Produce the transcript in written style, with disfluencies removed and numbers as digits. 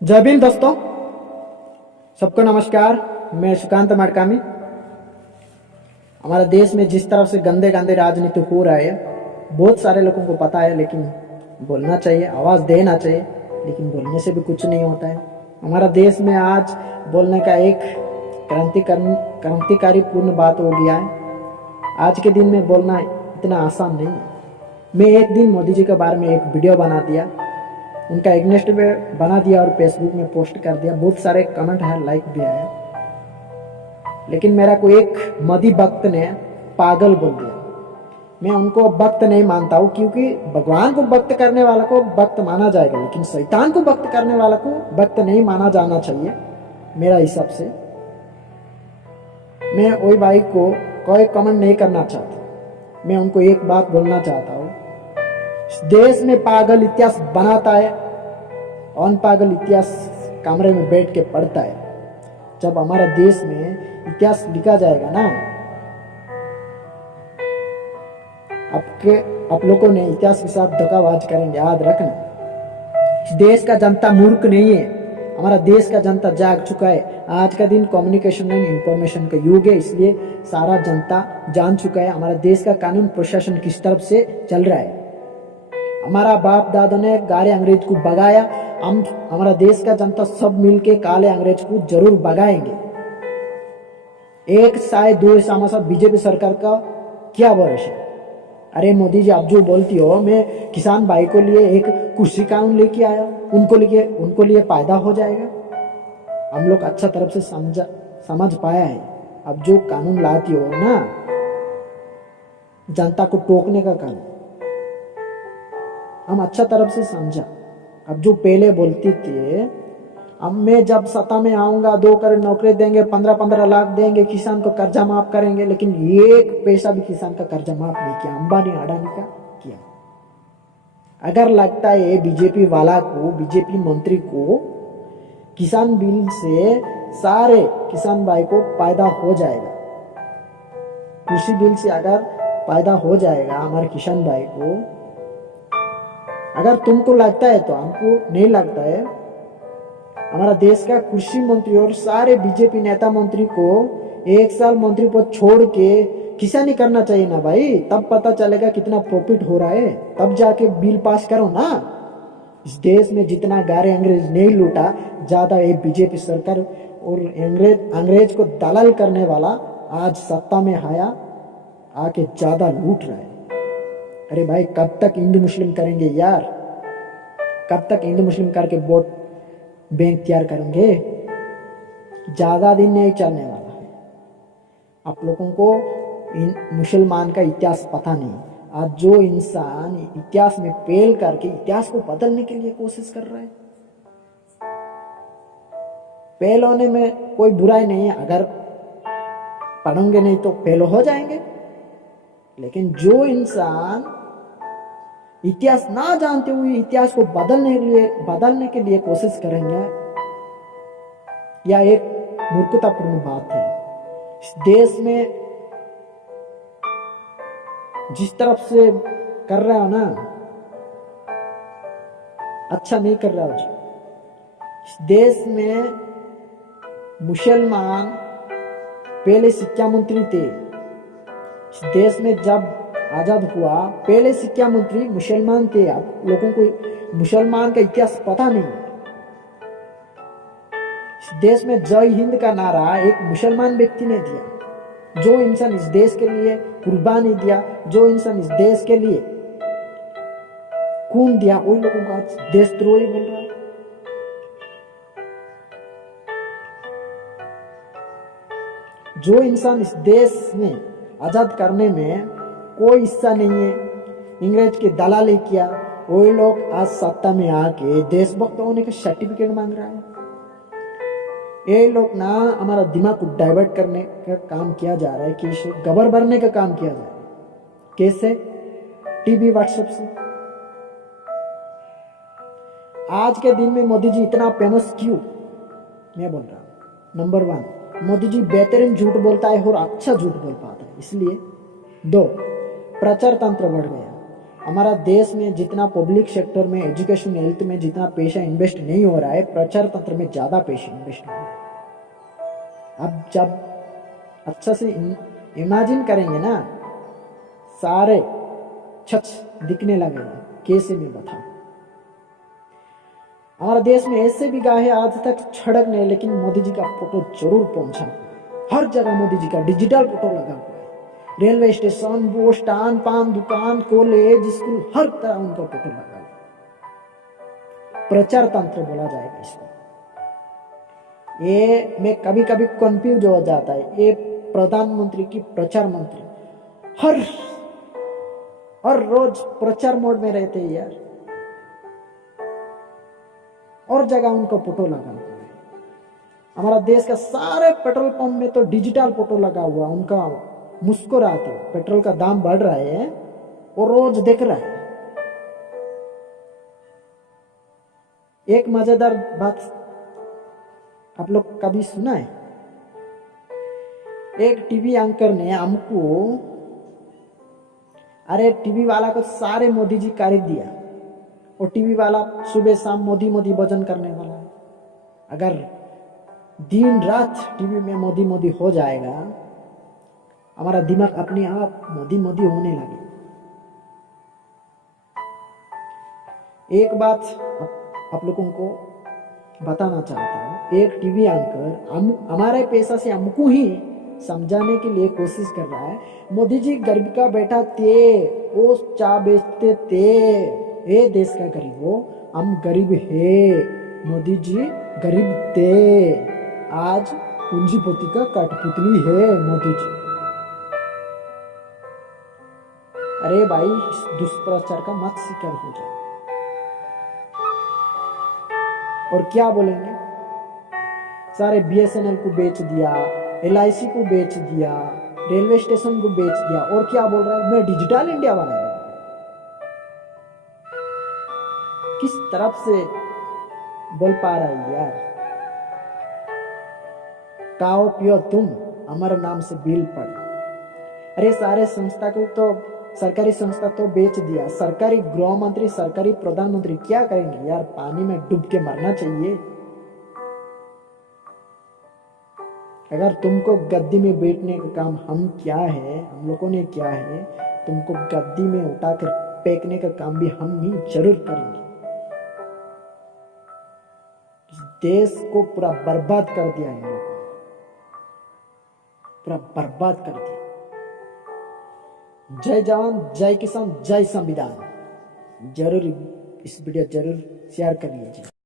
जय भीम दोस्तों, सबको नमस्कार। मैं सुकांत मडकामी। हमारे देश में जिस तरह से गंदे गंदे राजनीति हो रहा है, बहुत सारे लोगों को पता है, लेकिन बोलना चाहिए, आवाज़ देना चाहिए, लेकिन बोलने से भी कुछ नहीं होता है। हमारा देश में आज बोलने का एक क्रांतिकारी पूर्ण बात हो गया है। आज के दिन में बोलना इतना आसान नहीं है। मैं एक दिन मोदी जी के बारे में एक वीडियो बना दिया, उनका एग्नेस्ट में बना दिया और फेसबुक में पोस्ट कर दिया। बहुत सारे कमेंट है, लाइक भी आया, लेकिन मेरा को एक मदी भक्त ने पागल बोल दिया। मैं उनको भक्त नहीं मानता हूँ, क्योंकि भगवान को भक्त करने वाला को भक्त माना जाएगा, लेकिन शैतान को भक्त करने वाला को भक्त नहीं माना जाना चाहिए मेरा हिसाब से। मैं वही भाई को कोई कमेंट नहीं करना चाहता। मैं उनको एक बात बोलना चाहता हूँ, देश में पागल इतिहास बनाता है, और पागल इतिहास कमरे में बैठ के पढ़ता है। जब हमारा देश में इतिहास लिखा जाएगा ना, आप लोगों ने इतिहास के साथ धोखाबाज करेंगे, याद रखना। देश का जनता मूर्ख नहीं है, हमारा देश का जनता जाग चुका है। आज का दिन कम्युनिकेशन एंड इंफॉर्मेशन का युग है, इसलिए सारा जनता जान चुका है हमारा देश का कानून प्रशासन किस तरफ से चल रहा है। हमारा बाप दादा ने गारे अंग्रेज को भगाया, हम हमारा देश का जनता सब मिलके काले अंग्रेज को जरूर भगाएंगे। एक साय दो समासा बीजेपी सरकार का क्या भरोसा। अरे मोदी जी, आप जो बोलती हो, मैं किसान भाई को लिए एक कृषि कानून लेके आया, उनको लिए फायदा हो जाएगा। हम लोग अच्छा तरफ से समझ पाया है। अब जो कानून लाती हो ना, जनता को टोकने का कानून, हम अच्छा तरफ से समझा। अब जो पहले बोलती थी, अब मैं जब सत्ता में आऊंगा 2 करोड़ नौकरी देंगे, 15-15 लाख देंगे, किसान को कर्जा माफ करेंगे, लेकिन एक पैसा भी किसान का कर्जा माफ नहीं किया। अंबानी अडानी का किया। अगर लगता है बीजेपी वाला को, बीजेपी मंत्री को किसान बिल से सारे किसान भाई को फायदा हो जाएगा, कृषि बिल से अगर फायदा हो जाएगा हमारे किसान भाई को, अगर तुमको लगता है तो हमको नहीं लगता है। हमारा देश का कृषि मंत्री और सारे बीजेपी नेता मंत्री को 1 साल मंत्री पद छोड़ के किसानी करना चाहिए ना भाई, तब पता चलेगा कितना प्रॉफिट हो रहा है, तब जाके बिल पास करो ना। इस देश में जितना गारे अंग्रेज नहीं लूटा, ज्यादा ये बीजेपी सरकार और अंग्रेज को दलाल करने वाला आज सत्ता में आया, आके ज्यादा लूट रहा है। अरे भाई, कब तक हिंदू मुस्लिम करेंगे यार? कब तक हिंदू मुस्लिम करके वोट बैंक तैयार करेंगे? ज्यादा दिन नहीं चलने वाला है। आप लोगों को मुसलमान का इतिहास पता नहीं। आज जो इंसान इतिहास में फेल करके इतिहास को बदलने के लिए कोशिश कर रहा है, फेल होने में कोई बुराई नहीं है। अगर पढ़ोगे नहीं तो फेल हो जाएंगे, लेकिन जो इंसान इतिहास ना जानते हुए इतिहास को बदलने के लिए कोशिश करेंगे, यह एक मूर्खतापूर्ण बात है। इस देश में जिस तरफ से कर रहा हो ना, अच्छा नहीं कर रहा हो जी। इस देश में मुसलमान पहले शिक्षा मंत्री थे। इस देश में जब आजाद हुआ, पहले शिक्षा मंत्री मुसलमान थे। आप लोगों को मुसलमान का इतिहास पता नहीं। इस देश में जय हिंद का नारा एक मुसलमान व्यक्ति ने दिया। जो इंसान इस देश के लिए कुर्बानी दिया, जो इंसान इस देश के लिए खून दिया, वही लोगों को आज देशद्रोही बोल रहा है। जो इंसान इस देश में आजाद करने में कोई हिस्सा नहीं है, इंग्रेज के दलाली किया, वही लोग आज सत्ता में आके देशभक्त होने का सर्टिफिकेट मांग रहा है। ये लोग ना हमारा दिमाग को डाइवर्ट करने का काम किया जा रहा है, कैसे गबर भरने का काम किया जा रहा है। कैसे? टीवी व्हाट्सएप से। आज के दिन में मोदी जी इतना फेमस क्यों? मैं बोल रहा हूं, नंबर 1, मोदी जी बेहतरीन झूठ बोलता है और अच्छा झूठ बोल पाता है, इसलिए। 2, प्रचार तंत्र बढ़ गया। हमारा देश में जितना पब्लिक सेक्टर में एजुकेशन हेल्थ में जितना पैसा इन्वेस्ट नहीं हो रहा है, प्रचार तंत्र में ज्यादा पैसा इन्वेस्ट हो रहा है। अब जब अच्छा से इमेजिन करेंगे ना, सारे छच दिखने लगेगा। कैसे मैं बताऊं? हमारे देश में ऐसे भी गाय है आज तक सड़क नहीं, लेकिन मोदी जी का फोटो जरूर पहुंचा। हर जगह मोदी जी का डिजिटल फोटो लगा हुआ है। रेलवे स्टेशन, बस स्टैंड, पान दुकान, कॉलेज, स्कूल, हर तरह उनका फोटो लगा हुआ है। प्रचार तंत्र बोला जाएगा इसको। ये मैं कभी कभी कंफ्यूज हो जाता है, ये प्रधानमंत्री की प्रचार मंत्री हर रोज प्रचार मोड में रहते हैं यार। और जगह उनका फोटो लगा हुआ है। हमारा देश का सारे पेट्रोल पंप में तो डिजिटल फोटो लगा हुआ, उनका मुस्कुराते। पेट्रोल का दाम बढ़ रहा है वो रोज दिख रहा है। एक मजेदार बात आप लोग कभी सुना है? एक टीवी एंकर ने हमको, अरे टीवी वाला को सारे मोदी जी खरीद दिया, और टीवी वाला सुबह शाम मोदी मोदी भजन करने वाला है। अगर दिन रात टीवी में मोदी मोदी हो जाएगा, हमारा दिमाग अपने आप मोदी मोदी होने लगे। एक बात आप लोगों को बताना चाहता हूं, एक टीवी एंकर हमारे पैसा से हमको ही समझाने के लिए कोशिश कर रहा है, मोदी जी गरीब का बेटा थे, वो चाय बेचते थे, ये देश का गरीब हो, हम गरीब है, मोदी जी गरीब थे, आज पूंजीपति का कठपुतली है मोदी जी। अरे भाई, दुष्प्रचार का मत शिकार हो जाए। और क्या बोलेंगे? सारे BSNL को बेच दिया, LIC को बेच दिया, रेलवे स्टेशन को बेच दिया, और क्या बोल रहा है, मैं डिजिटल इंडिया बनाऊंगा। किस तरफ से बोल पा रहा है यार? खाओ पियो तुम, हमारे नाम से बिल पड़। अरे सारे संस्था को तो, सरकारी संस्था तो बेच दिया। सरकारी गृह मंत्री, सरकारी प्रधानमंत्री क्या करेंगे यार? पानी में डूब के मरना चाहिए। अगर तुमको गद्दी में बैठने का काम हम लोगों ने क्या है, तुमको गद्दी में उठाकर फेंकने का काम भी हम ही जरूर करेंगे। देश को पूरा बर्बाद कर दिया इन लोगों ने, पूरा बर्बाद कर दिया। जय जवान, जय किसान, जय संविधान। जरूर इस वीडियो जरूर शेयर कर लीजिए।